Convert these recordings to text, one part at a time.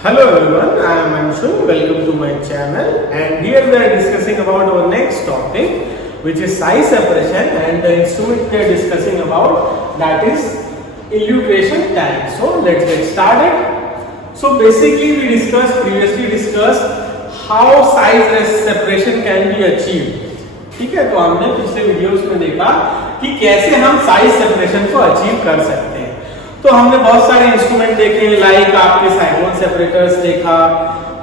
Hello everyone, I am Anshu. Welcome to my channel, and here we are discussing about our next topic, which is size separation, and the instrument we are discussing about, that is illustration tank. So let's get started. So basically we previously discussed how size separation can be achieved. ठीक है, तो हमने पिछले videos में देखा कि कैसे हम साइज सेपरेशन को अचीव कर सकते हैं। तो हमने बहुत सारे इंस्ट्रूमेंट देखे, लाइक आपके साइक्लोन सेपरेटर्स देखा,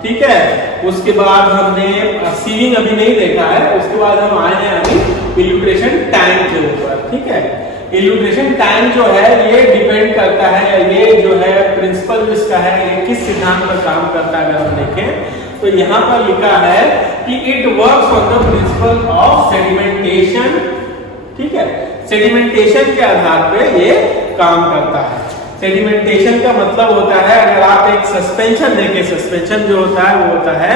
ठीक है। उसके बाद हमने सीविंग अभी नहीं देखा है, उसके बाद हम आए हैं अभी इल्यूट्रेशन टैंक के ऊपर, ठीक है। इल्यूट्रेशन टैंक जो है ये डिपेंड करता है, ये जो है प्रिंसिपल जिसका है ये किस सिद्धांत पर काम करता है। अगर हम देखें तो यहाँ पर लिखा है कि it works on the principle of sedimentation, ठीक है। सेडिमेंटेशन के आधार पे ये काम करता है। सेडिमेंटेशन का मतलब होता है, अगर आप एक सस्पेंशन देखें, सस्पेंशन जो होता है वो होता है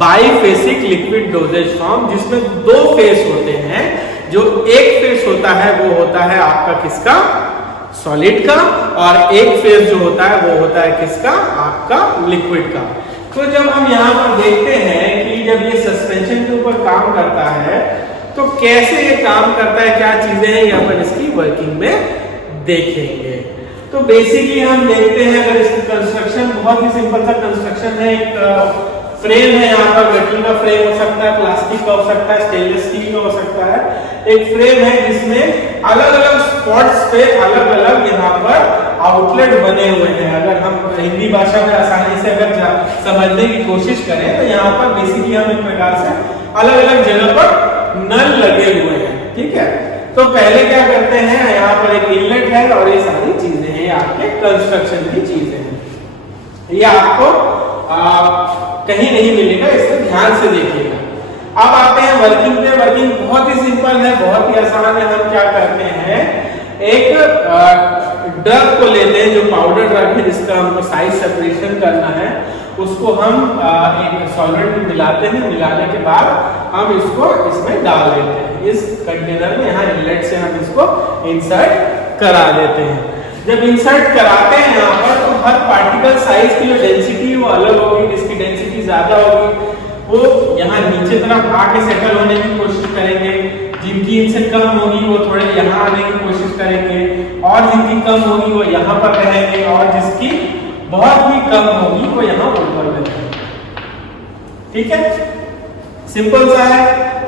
बाईफेसिक लिक्विड डोजेज फॉर्म, जिसमें दो फेस होते हैं। जो एक फेस होता है वो होता है आपका किसका, सॉलिड का, और एक फेस जो होता है वो होता है किसका, आपका लिक्विड का। तो जब हम यहाँ पर देखते हैं कि जब ये सस्पेंशन के ऊपर काम करता है तो कैसे ये काम करता है, क्या चीजें हैं, ये अपन इसकी वर्किंग में देखेंगे। तो बेसिकली हम देखते हैं, अगर इसकी कंस्ट्रक्शन बहुत ही सिंपल सा कंस्ट्रक्शन है। एक फ्रेम है, यहाँ पर मेटल का फ्रेम हो सकता है, प्लास्टिक का हो सकता है, स्टेनलेस स्टील का हो सकता है। एक फ्रेम है जिसमें अलग अलग स्पॉट्स पे अलग अलग यहाँ पर आउटलेट बने हुए हैं। अगर हम हिंदी भाषा में आसानी से अगर समझने की कोशिश करें तो यहाँ पर बेसिकली हम एक प्रकार से अलग अलग जगह पर नल लगे हुए हैं, ठीक है। तो पहले क्या करते हैं, यहाँ पर एक इनलेट है और ये सारी चीजें हैं, आपके कंस्ट्रक्शन की चीजें हैं। ये आपको कहीं नहीं मिलेगा, इसको ध्यान से देखिएगा। अब आते हैं वर्किंग पे। वर्किंग बहुत ही सिंपल है, बहुत ही आसान है। हम क्या करते हैं, एक ड्रग को लेते हैं, जो पाउडर ड्रग है जिसका हमको साइज सेपरेशन करना है, उसको हम एक सॉल्वेंट में मिलाते हैं। मिलाने के बाद हम इसको इसमें डाल देते हैं, इस कंटेनर में। यहाँ इनलेट से हम इसको इंसर्ट करा देते हैं। जब इंसर्ट कराते हैं यहाँ पर, तो हर पार्टिकल साइज की जो डेंसिटी वो अलग होगी। जिसकी डेंसिटी ज्यादा होगी वो यहाँ नीचे तरफ आके सेटल होने की कोशिश करेंगे, जिनकी इनसे कम होगी वो थोड़े यहाँ आने की कोशिश करेंगे, और जिनकी कम होगी वो यहाँ पर रहेंगे, और जिसकी बहुत ही कम होगी वो यहाँ ऊपर रहेंगे, ठीक है। सिंपल सा है।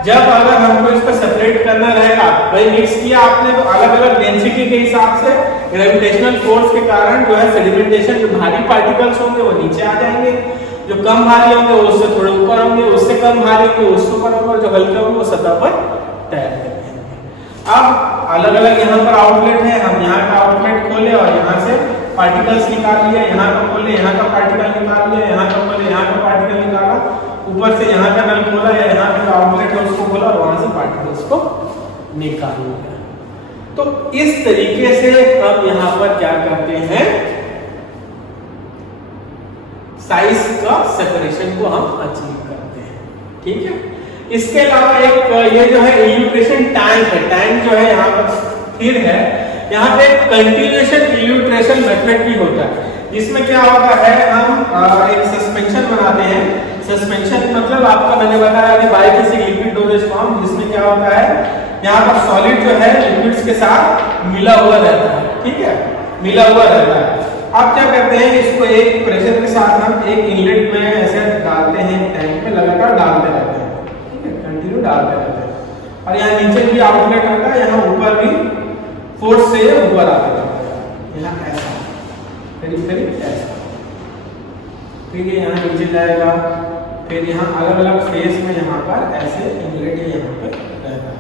जब अगर हमको इसको सेपरेट करना रहेगा, भाई मिक्स किया आपने तो अलग अलग डेंसिटी के हिसाब से ग्रेविटेशनल फोर्स के कारण जो है सेडिमेंटेशन, जो भारी पार्टिकल्स होंगे वो नीचे आ जाएंगे, जो कम भारी होंगे वो उससे थोड़े ऊपर होंगे, उससे कम भारी होंगे उससे ऊपर होंगे, जो हल्के होंगे वो सतह पर तैर करेंगे। अब अलग अलग यहाँ पर आउटलेट है, हम यहाँ का आउटलेट खोले और यहाँ से पार्टिकल्स निकाल लिए, यहाँ का खोले, यहाँ का पार्टिकल निकाल लिया, यहाँ का खोले, यहाँ का पार्टिकल निकाला, ऊपर से यहाँ का नल खोला या यहाँ का आउटलेट है उसको खोला और वहां से पार्टिकल्स को निकाल लिया। तो इस तरीके से हम यहाँ पर क्या करते हैं, साइज का सेपरेशन को हम अचीव करते हैं, ठीक है। इसके अलावा एक ये जो है इल्यूट्रेशन टैंक है। टैंक जो है यहाँ पर स्थिर है। यहाँ पे कंटिन्यूएशन इल्यूट्रेशन मेथड भी होता है, जिसमें क्या होता है, हम एक सस्पेंशन बनाते हैं। सस्पेंशन मतलब आपका मैंने बताया कि बाईफेसिक लिक्विड डोजेज फॉर्म, जिसमें क्या होता है, यहाँ पर सॉलिड जो है लिक्विड्स के साथ मिला हुआ रहता है, ठीक है, मिला हुआ रहता है। आप क्या करते हैं, इसको एक प्रेशर के साथ हम एक इनलेट में ऐसे डालते हैं, टैंक में लगातार डालते रहते हैं, ठीक है, कंटिन्यू डालते रहते हैं। और यहाँ नीचे भी आउटलेट रहता है, यहाँ ऊपर भी फोर्स से ऊपर आता है, यहाँ ऐसा करीब करीब ऐसा, ठीक है। यहाँ नीचे जाएगा, फिर यहाँ अलग अलग फेस में यहाँ पर ऐसे इनलेट यहाँ पे रहता है,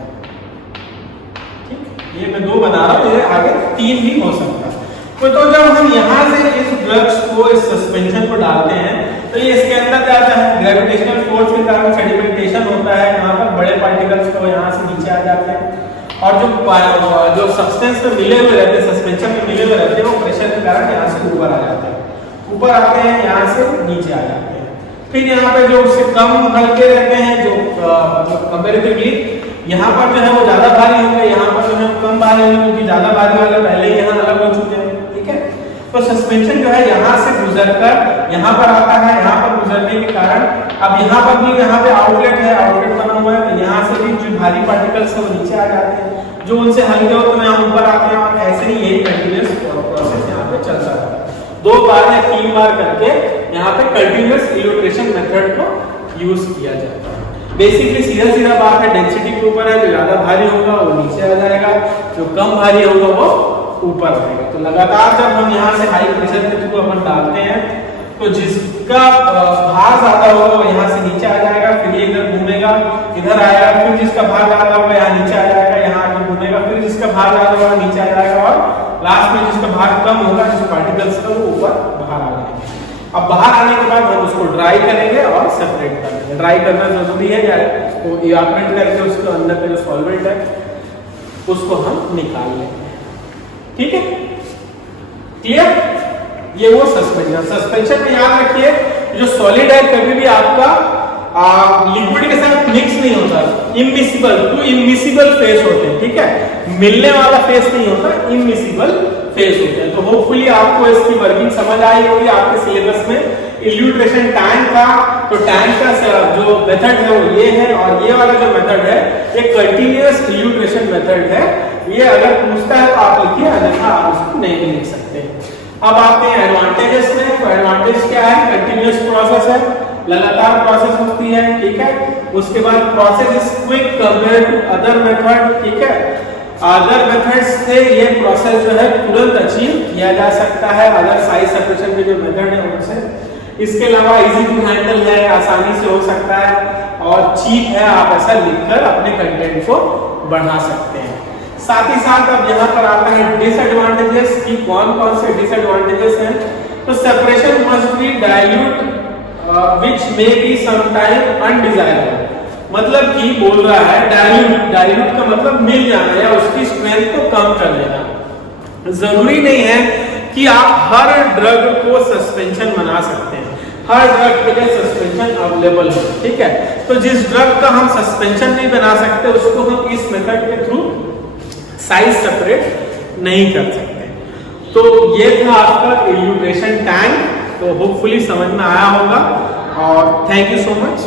ठीक। ये मैं दो बना रहा हूँ, ये आगे तीन भी हो सकता है। तो जब हम यहाँ से इस ड्रग्स को, इस सस्पेंशन को डालते हैं तो ये इसके अंदर जाता है, ग्रेविटेशनल फोर्स के कारण सेडिमेंटेशन होता है, यहाँ पर बड़े पार्टिकल्स को यहाँ से नीचे आ जाते हैं, और जो सब्सटेंस में मिले हुए रहते हैं, सस्पेंशन में मिले हुए रहते हैं, वो प्रेशर के कारण यहाँ से ऊपर आ जाते हैं, ऊपर आते हैं, यहाँ से नीचे आ जाते हैं। फिर यहाँ पे जो उससे कम हल्के रहते हैं, जो कंपैरेटिवली यहाँ पर जो है वो ज्यादा भारी होंगे, यहाँ पर जो है कम भारी होंगे, क्योंकि ज्यादा भारी वाले पहले ही यहाँ अलग हो चुके हैं, ठीक है। तो सस्पेंशन जो है यहाँ से गुजरकर यहाँ पर आता है, यहाँ पर गुजरने के कारण अब यहाँ पर भी यहाँ पे आउटलेट है, आउटलेट बना हुआ है, तो यहाँ से भी जो भारी पार्टिकल्स है वो नीचे आ जाते हैं, जो उनसे हल्के होते हैं यहाँ ऊपर आते हैं, और ऐसे ही यही कंटिन्यूअस प्रोसेस यहाँ पे चलता है। 2 बार या 3 बार करके यहाँ पे कंटिन्यूअस इल्यूट्रेशन मेथड को यूज किया जाता है। बेसिकली सीधा बात है, डेंसिटी के ऊपर है, जो ज्यादा भारी होगा वो नीचे आ जाएगा, जो कम भारी होगा वो ऊपर आएगा। तो लगातार जब हम यहाँ से हाई प्रेशर के थ्रू अपन डालते हैं तो जिसका भार ज्यादा होगा वो यहाँ से नीचे आ जाएगा, फिर ये इधर घूमेगा, इधर आएगा, फिर जिसका भार ज्यादा होगा यहाँ नीचे आ जाएगा, यहाँ आगे घूमेगा, फिर जिसका भार ज्यादा होगा नीचे आ जाएगा, और लास्ट में जिसका भार कम होगा, जिस पार्टिकल्स का वो ऊपर बाहर आ जाएगा। अब बाहर आने के बाद हम उसको ड्राई करेंगे और सेपरेट करेंगे। ड्राई करना जरूरी है, या उसको इवापोरेट करके उसके अंदर का जो सॉल्वेंट है उसको हम निकाल लेंगे। ठीक है, क्लियर? ये वो सस्पेंशन में याद रखिए, जो सॉलिड है कभी भी आपका लिक्विड के साथ मिक्स नहीं होता, इमिसिबल, 2 इमिसिबल फेस होते हैं। ठीक है, मिलने वाला फेस नहीं होता, इमिसिबल फेस होते हैं। तो होपफुली आपको इसकी वर्किंग समझ आई होगी। आपके सिलेबस में इल्यूट्रेशन टैंक का, तो टैंक का जो मेथड है वो ये है, और ये वाला जो मेथड है ये कंटिन्यूअस इल्यूट्रेशन मेथड है। ये अगर पूछता है तो आप लिखिए, अन्यथा आप उसको नहीं भी लिख सकते। अब आते हैं एडवांटेजेस में। तो एडवांटेज क्या है? कंटिन्यूअस प्रोसेस है, लगातार प्रोसेस होती है। ठीक है, उसके बाद process is quick compare to other method. ठीक है, अदर मेथड से ये प्रोसेस जो है तुरंत अचीव किया जा सकता है, अदर साइज सेपरेशन के जो मेथड है उनसे। इसके अलावा इजी टू हैंडल है, आसानी से हो सकता है, और चीप है। आप ऐसा लिखकर अपने कंटेंट को बढ़ा सकते हैं। साथ ही साथ अब यहाँ पर आता है डिसएडवांटेजेस कि कौन कौन से डिसएडवांटेजेस हैं। तो separation must be dilute which may be sometime undesirable, मतलब कि बोल रहा है डाइल्यूट का मतलब मिल जाना या उसकी स्ट्रेंथ को कम कर देना। जरूरी नहीं है कि आप हर ड्रग को सस्पेंशन बना सकते हैं, हर ड्रग के लिए सस्पेंशन अवेलेबल है। ठीक है, तो जिस ड्रग का हम सस्पेंशन नहीं बना सकते उसको हम इस मेथड के थ्रू साइज सेपरेट नहीं कर सकते। तो ये था आपका इल्यूट्रेशन टैंक। तो होपफुली समझ में आया होगा, और थैंक यू सो मच।